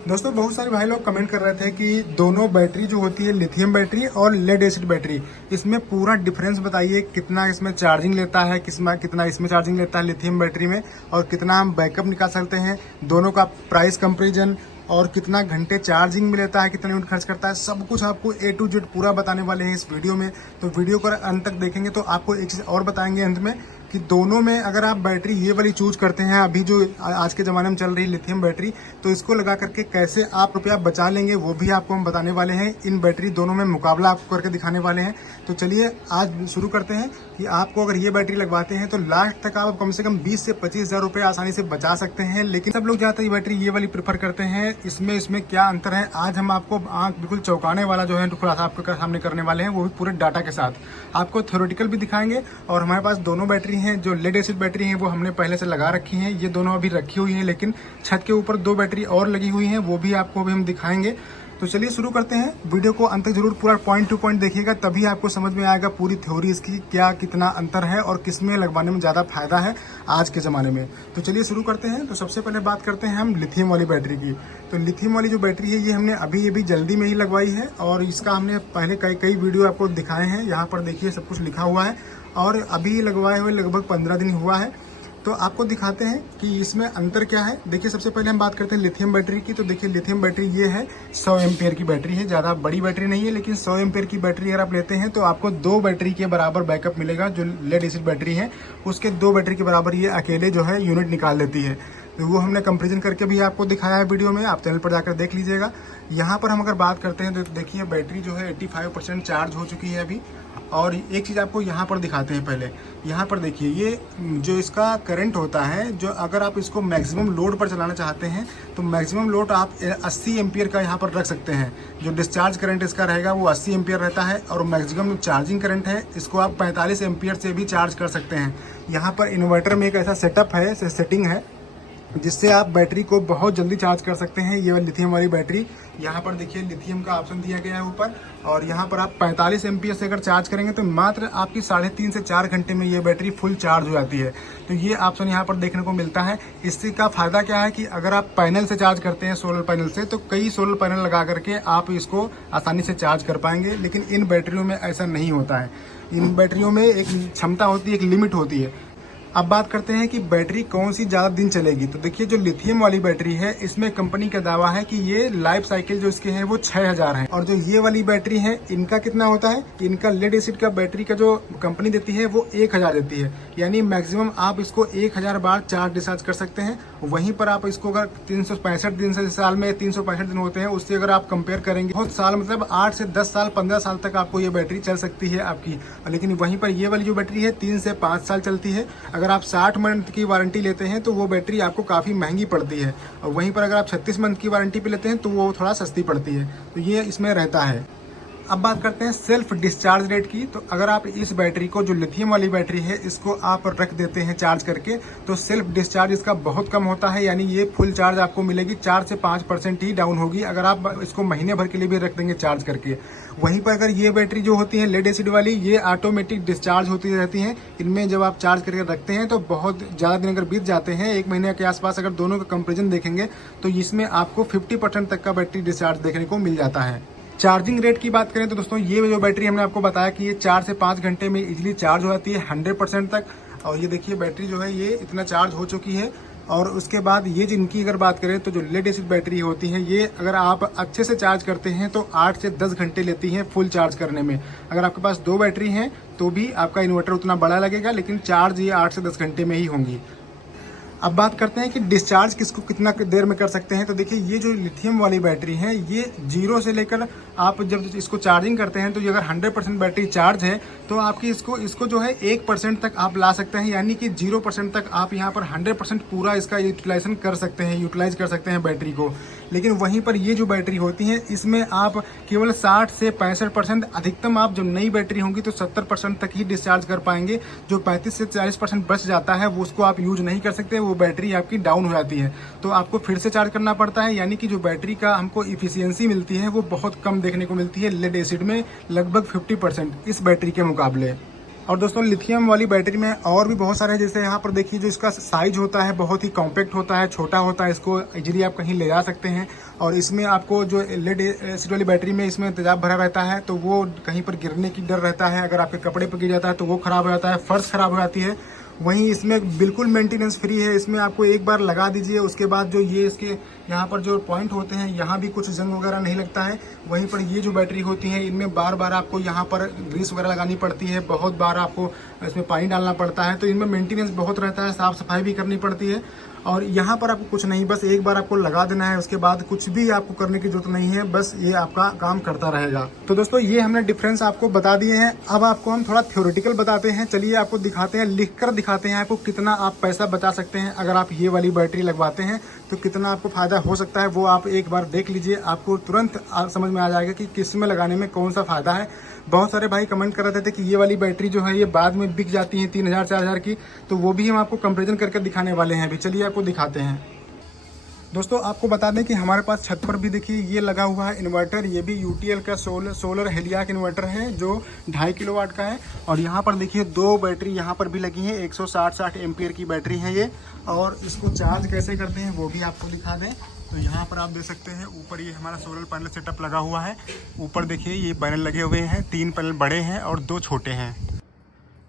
दोस्तों बहुत सारे भाई लोग कमेंट कर रहे थे कि दोनों बैटरी जो होती है लिथियम बैटरी और लेड एसिड बैटरी, इसमें पूरा डिफरेंस बताइए, कितना इसमें चार्जिंग लेता है, कितना इसमें चार्जिंग लेता है लिथियम बैटरी में, और कितना हम बैकअप निकाल सकते हैं, दोनों का प्राइस कंपेरिजन, और कितना घंटे चार्जिंग में लेता है, कितना यूनिट खर्च करता है, सब कुछ आपको A to Z पूरा बताने वाले हैं इस वीडियो में। तो वीडियो को अंत तक देखेंगे तो आपको एक चीज़ और बताएंगे अंत में कि दोनों में अगर आप बैटरी ये वाली चूज करते हैं, अभी जो आज के ज़माने में चल रही लिथियम बैटरी, तो इसको लगा करके कैसे आप रुपया बचा लेंगे वो भी आपको हम बताने वाले हैं। इन बैटरी दोनों में मुकाबला आपको करके दिखाने वाले हैं। तो चलिए आज शुरू करते हैं कि आपको अगर ये बैटरी लगवाते हैं तो लास्ट तक आप कम से कम 20 से 25 हज़ार रुपये आसानी से बचा सकते हैं। लेकिन सब लोग ज़्यादातर ये बैटरी ये वाली प्रेफर करते हैं। इसमें क्या अंतर है, आज हम आपको आँख बिल्कुल चौंकाने वाला जो है खुलासा आपके सामने करने वाले हैं, वो भी पूरे डाटा के साथ। आपको थ्योरेटिकल भी दिखाएंगे, और हमारे पास दोनों बैटरी हैं जो लेड एसिड बैटरी हैं वो हमने पहले से लगा रखी हैं, ये दोनों अभी रखी हुई हैं, लेकिन छत के ऊपर 2 बैटरी और लगी हुई हैं, वो भी आपको अभी हम दिखाएंगे। तो चलिए शुरू करते हैं। वीडियो को अंत तक जरूर पूरा पॉइंट टू पॉइंट देखिएगा, तभी आपको समझ में आएगा पूरी थ्योरी इसकी क्या कितना अंतर है और किसमें लगवाने में ज़्यादा फायदा है आज के ज़माने में। तो चलिए शुरू करते हैं। तो सबसे पहले बात करते हैं हम लिथियम वाली बैटरी की। तो लिथियम वाली जो बैटरी है ये हमने अभी जल्दी में ही लगवाई है, और इसका हमने पहले कई वीडियो आपको दिखाए हैं। यहाँ पर देखिए सब कुछ लिखा हुआ है, और अभी लगवाए हुए लगभग 15 दिन हुआ है। तो आपको दिखाते हैं कि इसमें अंतर क्या है। देखिए सबसे पहले हम बात करते हैं लिथियम बैटरी की। तो देखिए लिथियम बैटरी ये है 100 एम्पियर की बैटरी है, ज़्यादा बड़ी बैटरी नहीं है, लेकिन 100 एम्पियर की बैटरी अगर आप लेते हैं तो आपको 2 बैटरी के बराबर बैकअप मिलेगा। जो लेड एसिड बैटरी है उसके 2 बैटरी के बराबर ये अकेले जो है यूनिट निकाल देती है। तो वो हमने कंपेरिजन करके भी आपको दिखाया है वीडियो में, आप चैनल पर जाकर देख लीजिएगा। यहाँ पर हम अगर बात करते हैं तो देखिए बैटरी जो है 85% चार्ज हो चुकी है अभी। और एक चीज़ आपको यहाँ पर दिखाते हैं पहले। यहाँ पर देखिए ये जो इसका करंट होता है, जो अगर आप इसको मैक्सिमम लोड पर चलाना चाहते हैं तो मैक्सिमम लोड आप 80 एम्पियर का यहाँ पर रख सकते हैं। जो डिस्चार्ज करंट इसका रहेगा वो 80 एम्पियर रहता है, और मैक्सिमम चार्जिंग करंट है इसको आप 45 एम्पियर से भी चार्ज कर सकते हैं। यहाँ पर इन्वर्टर में एक ऐसा सेटअप है, सेटिंग है, जिससे आप बैटरी को बहुत जल्दी चार्ज कर सकते हैं। ये लिथियम वाली बैटरी, यहाँ पर देखिए लिथियम का ऑप्शन दिया गया है ऊपर, और यहाँ पर आप 45 एम्पियर से अगर चार्ज करेंगे तो मात्र आपकी 3.5 से 4 घंटे में ये बैटरी फुल चार्ज हो जाती है। तो ये ऑप्शन यहाँ पर देखने को मिलता है। इससे का फायदा क्या है कि अगर आप पैनल से चार्ज करते हैं, सोलर पैनल से, तो कई सोलर पैनल लगा करके आप इसको आसानी से चार्ज कर पाएंगे, लेकिन इन बैटरियों में ऐसा नहीं होता है। इन बैटरियों में एक क्षमता होती है, एक लिमिट होती है। अब बात करते हैं कि बैटरी कौन सी ज़्यादा दिन चलेगी। तो देखिए जो लिथियम वाली बैटरी है इसमें कंपनी का दावा है कि ये लाइफ साइकिल जो इसके हैं वो 6000 है, और जो ये वाली बैटरी है इनका कितना होता है, इनका लेड एसिड का बैटरी का जो कंपनी देती है वो 1000 देती है। यानी मैक्सिमम आप इसको 1000 बार चार्ज डिस्चार्ज कर सकते हैं। वहीं पर आप इसको अगर 365 दिन से, साल में 365 दिन होते हैं, उससे अगर आप कंपेयर करेंगे, बहुत साल मतलब 8 से 10 साल 15 साल तक आपको ये बैटरी चल सकती है आपकी। लेकिन वहीं पर ये वाली जो बैटरी है 3 से 5 साल चलती है। अगर आप 60 मंथ की वारंटी लेते हैं तो वो बैटरी आपको काफ़ी महंगी पड़ती है, और वहीं पर अगर आप 36 मंथ की वारंटी पे लेते हैं तो वो थोड़ा सस्ती पड़ती है। तो ये इसमें रहता है। अब बात करते हैं सेल्फ डिस्चार्ज रेट की। तो अगर आप इस बैटरी को, जो लिथियम वाली बैटरी है, इसको आप रख देते हैं चार्ज करके, तो सेल्फ डिस्चार्ज इसका बहुत कम होता है। यानी ये फुल चार्ज आपको मिलेगी 4 से 5% ही डाउन होगी अगर आप इसको महीने भर के लिए भी रख देंगे चार्ज करके। वहीं पर अगर ये बैटरी जो होती है लेड एसिड वाली, ये ऑटोमेटिक डिस्चार्ज होती रहती हैं। इनमें जब आप चार्ज करके रखते हैं तो बहुत ज़्यादा दिन अगर बीत जाते हैं, 1 महीने के आसपास, अगर दोनों का कंपेरिजन देखेंगे तो इसमें आपको 50% तक का बैटरी डिस्चार्ज देखने को मिल जाता है। चार्जिंग रेट की बात करें तो दोस्तों ये जो बैटरी हमने आपको बताया कि ये 4 से 5 घंटे में इजीली चार्ज हो जाती है 100% तक। और ये देखिए बैटरी जो है ये इतना चार्ज हो चुकी है। और उसके बाद ये जिनकी अगर बात करें तो जो लेड एसिड बैटरी होती है, ये अगर आप अच्छे से चार्ज करते हैं तो 8 से 10 घंटे लेती हैं फुल चार्ज करने में। अगर आपके पास 2 बैटरी हैं तो भी आपका इन्वर्टर उतना बड़ा लगेगा, लेकिन चार्ज ये 8 से 10 घंटे में ही होंगी। अब बात करते हैं कि डिस्चार्ज किसको कितना देर में कर सकते हैं। तो देखिए ये जो लिथियम वाली बैटरी है, ये 0 से लेकर आप जब इसको चार्जिंग करते हैं तो ये अगर 100% बैटरी चार्ज है तो आपकी इसको जो है 1% तक आप ला सकते हैं। यानी कि 0% तक आप यहाँ पर 100% पूरा इसका यूटिलाइजेशन कर सकते हैं, यूटिलाइज कर सकते हैं बैटरी को। लेकिन वहीं पर ये जो बैटरी होती है इसमें आप केवल 60 से 65%, अधिकतम आप जो नई बैटरी होंगी तो 70% तक ही डिस्चार्ज कर पाएंगे। जो 35 से 40% बच जाता है वो उसको आप यूज नहीं कर सकते, वो बैटरी आपकी डाउन हो जाती है, तो आपको फिर से चार्ज करना पड़ता है। यानी कि जो बैटरी का हमको इफिशियंसी मिलती है वो बहुत कम देखने को मिलती है लेड एसिड में, लगभग 50% इस बैटरी के मुकाबले। और दोस्तों लिथियम वाली बैटरी में और भी बहुत सारे हैं, जैसे यहाँ पर देखिए जो इसका साइज होता है बहुत ही कॉम्पैक्ट होता है, छोटा होता है, इसको इजीली आप कहीं ले जा सकते हैं। और इसमें आपको जो लेड एसिड वाली बैटरी में इसमें तेजाब भरा रहता है, तो वो कहीं पर गिरने की डर रहता है, अगर आपके कपड़े पर गिर जाता है तो वो खराब हो जाता है, फर्श खराब हो जाती है। वहीं इसमें बिल्कुल मेंटेनेंस फ्री है, इसमें आपको एक बार लगा दीजिए, उसके बाद जो ये इसके यहाँ पर जो पॉइंट होते हैं यहाँ भी कुछ जंग वगैरह नहीं लगता है। वहीं पर ये जो बैटरी होती है इनमें बार बार आपको यहाँ पर ग्रीस वगैरह लगानी पड़ती है, बहुत बार आपको इसमें पानी डालना पड़ता है, तो इनमें मेंटेनेंस बहुत रहता है, साफ सफाई भी करनी पड़ती है। और यहाँ पर आपको कुछ नहीं, बस एक बार आपको लगा देना है, उसके बाद कुछ भी आपको करने की जरूरत नहीं है, बस ये आपका काम करता रहेगा। तो दोस्तों ये हमने डिफरेंस आपको बता दिए हैं। अब आपको हम थोड़ा थ्योरेटिकल बताते हैं, चलिए आपको दिखाते हैं, लिख कर दिखाते हैं आपको कितना आप पैसा बचा सकते हैं अगर आप ये वाली बैटरी लगवाते हैं, तो कितना आपको फायदा हो सकता है वो आप एक बार देख लीजिए, आपको तुरंत समझ में आ जाएगा कि किस में लगाने में कौन सा फायदा है। बहुत सारे भाई कमेंट कर रहे थे कि ये वाली बैटरी जो है ये बाद में बिक जाती है 3000 4000 की, तो वो भी हम आपको कंपेरिजन करके दिखाने वाले हैं अभी, चलिए आपको दिखाते हैं। दोस्तों आपको बता दें कि हमारे पास छत पर भी देखिए ये लगा हुआ है इन्वर्टर, ये भी यूटीएल का सोलर हेलिया इन्वर्टर है जो 2.5 किलोवाट का है। और यहाँ पर देखिए 2 बैटरी यहाँ पर भी लगी है, 160 एम्पियर की बैटरी है ये। और इसको चार्ज कैसे करते हैं वो भी आपको दिखा दें, तो यहाँ पर आप देख सकते हैं ऊपर ये हमारा सोलर पैनल सेटअप लगा हुआ है। ऊपर देखिए ये पैनल लगे हुए हैं, 3 पैनल बड़े हैं और 2 छोटे हैं।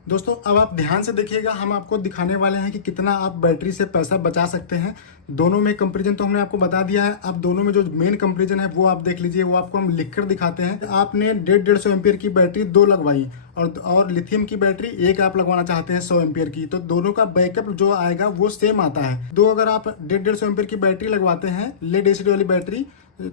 दोस्तों अब आप ध्यान से देखिएगा, हम आपको दिखाने वाले हैं कि कितना आप बैटरी से पैसा बचा सकते हैं। दोनों में कंपैरिजन तो हमने आपको बता दिया है, अब दोनों में जो मेन कंपैरिजन है वो आप देख लीजिए, वो आपको हम लिखकर दिखाते हैं। आपने 150 एम्पियर की बैटरी 2 लगवाई और लिथियम की बैटरी 1 आप लगवाना चाहते हैं 100 एम्पियर की, तो दोनों का बैकअप जो आएगा वो सेम आता है। अगर आप 150 एम्पियर की बैटरी लगवाते हैं लेड एसिड वाली बैटरी,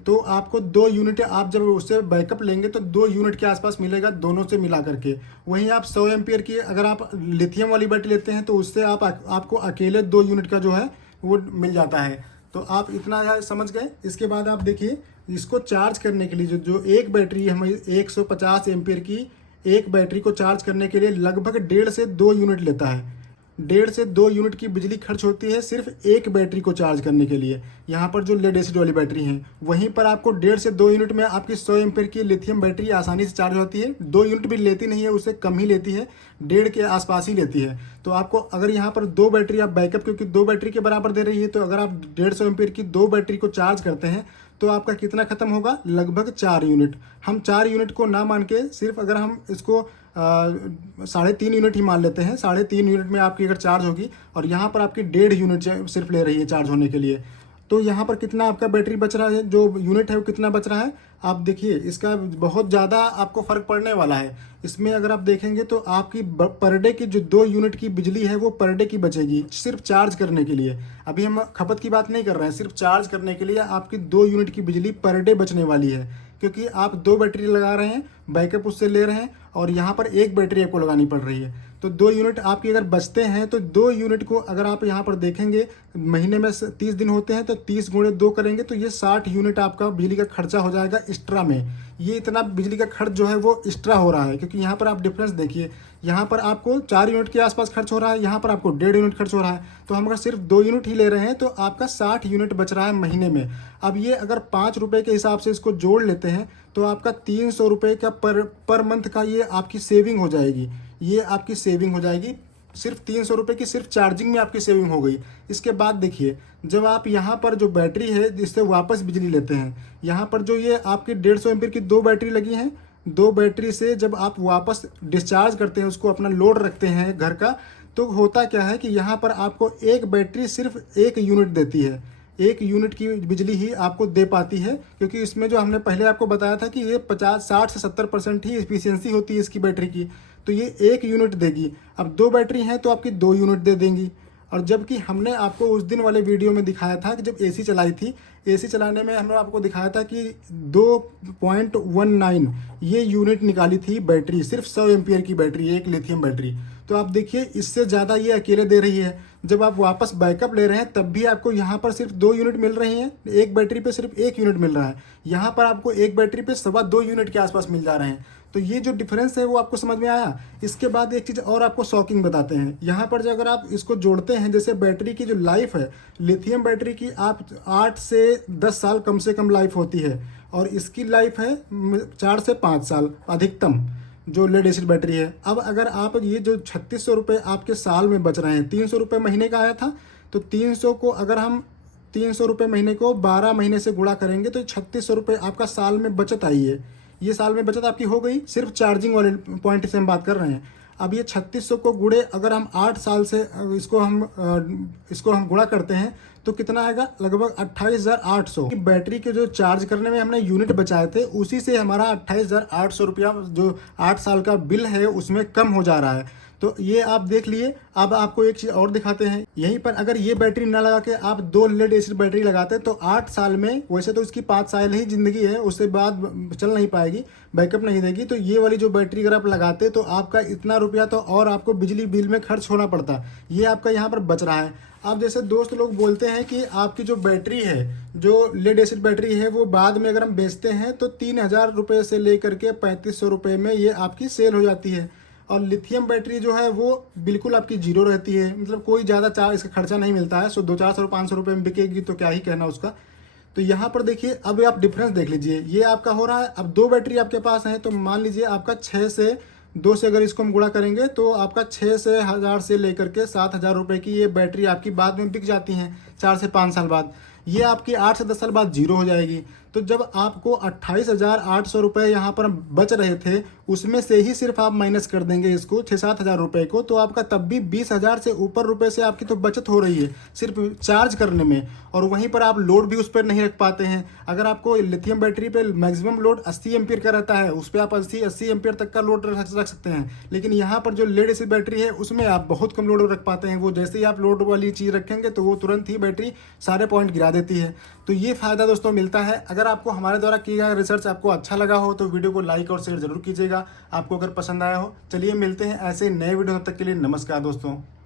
तो आपको 2 यूनिट, आप जब उससे बैकअप लेंगे तो 2 यूनिट के आसपास मिलेगा दोनों से मिला करके। वहीं आप 100 एम्पियर की अगर आप लिथियम वाली बैटरी लेते हैं तो उससे आपको अकेले 2 यूनिट का जो है वो मिल जाता है। तो आप इतना समझ गए। इसके बाद आप देखिए इसको चार्ज करने के लिए जो एक बैटरी हमें 150 एम्पियर की एक बैटरी को चार्ज करने के लिए लगभग 1.5 से 2 यूनिट लेता है। 1.5 से 2 यूनिट की बिजली खर्च होती है सिर्फ एक बैटरी को चार्ज करने के लिए, यहाँ पर जो लेड एसिड वाली बैटरी है। वहीं पर आपको 1.5 से 2 यूनिट में आपकी 100 एम्पियर की लिथियम बैटरी आसानी से चार्ज होती है। 2 यूनिट भी लेती नहीं है, उससे कम ही लेती है, 1.5 के आसपास ही लेती है। तो आपको अगर यहाँ पर 2 बैटरी आप बैकअप, क्योंकि 2 बैटरी के बराबर दे रही है, तो अगर आप 150 एम्पियर की 2 बैटरी को चार्ज करते हैं तो आपका कितना खत्म होगा, लगभग 4 यूनिट। हम 4 यूनिट को ना मान के सिर्फ अगर हम इसको 3.5 यूनिट ही मान लेते हैं, 3.5 यूनिट में आपकी अगर चार्ज होगी, और यहाँ पर आपकी 1.5 यूनिट सिर्फ ले रही है चार्ज होने के लिए, तो यहाँ पर कितना आपका बैटरी बच रहा है, जो यूनिट है वो कितना बच रहा है। आप देखिए इसका बहुत ज़्यादा आपको फ़र्क पड़ने वाला है। इसमें अगर आप देखेंगे तो आपकी पर डे की जो 2 यूनिट की बिजली है वो पर डे की बचेगी सिर्फ चार्ज करने के लिए। अभी हम खपत की बात नहीं कर रहे हैं, सिर्फ चार्ज करने के लिए आपकी 2 यूनिट की बिजली पर डे बचने वाली है, क्योंकि आप 2 बैटरी लगा रहे हैं, बैकअप उससे ले रहे हैं, और यहाँ पर एक बैटरी आपको लगानी पड़ रही है। तो 2 यूनिट आपकी अगर बचते हैं तो 2 यूनिट को अगर आप यहाँ पर देखेंगे महीने में 30 दिन होते हैं, तो 30 गुणे 2 करेंगे तो ये 60 यूनिट आपका बिजली का खर्चा हो जाएगा एक्स्ट्रा में। ये इतना बिजली का खर्च जो है वो एक्स्ट्रा हो रहा है, क्योंकि यहाँ पर आप डिफरेंस देखिए, यहाँ पर आपको 4 यूनिट के आसपास खर्च हो रहा है, यहाँ पर आपको 1.5 यूनिट खर्च हो रहा है। तो हम अगर सिर्फ 2 यूनिट ही ले रहे हैं तो आपका 60 यूनिट बच रहा है महीने में। अब ये अगर 5 रुपये के हिसाब से इसको जोड़ लेते हैं तो आपका 300 रुपये का पर मंथ का ये आपकी सेविंग हो जाएगी। ये आपकी सेविंग हो जाएगी सिर्फ 300 रुपये की, सिर्फ चार्जिंग में आपकी सेविंग हो गई। इसके बाद देखिए जब आप यहाँ पर जो बैटरी है जिससे वापस बिजली लेते हैं, यहाँ पर जो ये आपकी 150 एम्पीयर की 2 बैटरी लगी हैं, 2 बैटरी से जब आप वापस डिस्चार्ज करते हैं, उसको अपना लोड रखते हैं घर का, तो होता क्या है कि यहाँ पर आपको एक बैटरी सिर्फ 1 यूनिट देती है, 1 यूनिट की बिजली ही आपको दे पाती है, क्योंकि इसमें जो हमने पहले आपको बताया था कि ये 60 से 70% ही एफिशिएंसी होती है इसकी बैटरी की, तो ये 1 यूनिट देगी। अब 2 बैटरी हैं तो आपकी 2 यूनिट दे देंगी। और जबकि हमने आपको उस दिन वाले वीडियो में दिखाया था कि जब एसी चलाई थी, एसी चलाने में हमने आपको दिखाया था कि 2.19 ये यूनिट निकाली थी बैटरी, सिर्फ 100 एम्पियर की बैटरी, एक लिथियम बैटरी। तो आप देखिए इससे ज़्यादा ये अकेले दे रही है। जब आप वापस बैकअप ले रहे हैं तब भी आपको यहाँ पर सिर्फ 2 यूनिट मिल रही हैं, एक बैटरी पे सिर्फ 1 यूनिट मिल रहा है, यहाँ पर आपको एक बैटरी पे 2.25 यूनिट के आसपास मिल जा रहे हैं। तो ये जो डिफरेंस है वो आपको समझ में आया। इसके बाद एक चीज़ और आपको शॉकिंग बताते हैं, यहाँ पर जो अगर आप इसको जोड़ते हैं, जैसे बैटरी की जो लाइफ है, लिथियम बैटरी की आप 8 से 10 साल कम से कम लाइफ होती है, और इसकी लाइफ है 4 से 5 साल अधिकतम। जो लेड एसिड बैटरी है। अब अगर आप ये जो 3600 रुपये आपके साल में बच रहे हैं, 300 रुपये महीने का आया था, तो 300 को अगर हम 300 रुपये महीने को 12 महीने से गुणा करेंगे तो 3600 रुपये आपका साल में बचत आई है। ये साल में बचत आपकी हो गई, सिर्फ चार्जिंग वाले पॉइंट से हम बात कर रहे हैं। अब ये 3600 को गुणे अगर हम 8 साल से इसको हम गुणा करते हैं तो कितना आएगा, लगभग 28,800। बैटरी के जो चार्ज करने में हमने यूनिट बचाए थे उसी से हमारा 28,800 रुपया जो 8 साल का बिल है उसमें कम हो जा रहा है। तो ये आप देख लिए। अब आपको एक चीज़ और दिखाते हैं। यहीं पर अगर ये बैटरी ना लगा के आप 2 लेड एसिड बैटरी लगाते तो 8 साल में, वैसे तो इसकी 5 साल ही ज़िंदगी है, उससे बाद चल नहीं पाएगी, बैकअप नहीं देगी, तो ये वाली जो बैटरी अगर आप लगाते तो आपका इतना रुपया तो और आपको बिजली बिल में खर्च होना पड़ता। ये आपका यहाँ पर बच रहा है। अब जैसे दोस्त लोग बोलते हैं कि आपकी जो बैटरी है, जो लेड एसिड बैटरी है, वो बाद में अगर हम बेचते हैं तो 3,000 रुपये से लेकर के 3,500 रुपये में ये आपकी सेल हो जाती है। और लिथियम बैटरी जो है वो बिल्कुल आपकी जीरो रहती है, मतलब कोई ज़्यादा चार्ज इसका खर्चा नहीं मिलता है। सो 200-400 500 रुपये में बिकेगी तो क्या ही कहना उसका। तो यहाँ पर देखिए, अब आप डिफरेंस देख लीजिए, ये आपका हो रहा है। अब 2 बैटरी आपके पास है तो मान लीजिए आपका 6 से 2 से अगर इसको हम गुणा करेंगे तो आपका 6 से 1000 से लेकर के 7,000 रुपये की ये बैटरी आपकी बाद में बिक जाती हैं 4 से 5 साल बाद। ये आपकी 8 से 10 साल बाद जीरो हो जाएगी। तो जब आपको 28,800 रुपये यहाँ पर बच रहे थे, उसमें से ही सिर्फ आप माइनस कर देंगे इसको 6-7 हज़ार रुपये को, तो आपका तब भी 20,000 से ऊपर रुपये से आपकी तो बचत हो रही है सिर्फ चार्ज करने में। और वहीं पर आप लोड भी उस पर नहीं रख पाते हैं। अगर आपको लिथियम बैटरी पे मैक्सिमम लोड 80 एम्पीयर का रहता है, उस पर आप 80 एम्पीयर तक का लोड रख सकते हैं। लेकिन यहाँ पर जो लेड एसिड बैटरी है उसमें आप बहुत कम लोड रख पाते हैं। वो जैसे ही आप लोड वाली चीज़ रखेंगे तो वो तुरंत ही बैटरी सारे पॉइंट गिरा देती है। तो ये फ़ायदा दोस्तों मिलता है। अगर आपको हमारे द्वारा किया गया रिसर्च आपको अच्छा लगा हो तो वीडियो को लाइक और शेयर जरूर कीजिएगा, आपको अगर पसंद आया हो। चलिए मिलते हैं ऐसे नए वीडियो, तब तक के लिए नमस्कार दोस्तों।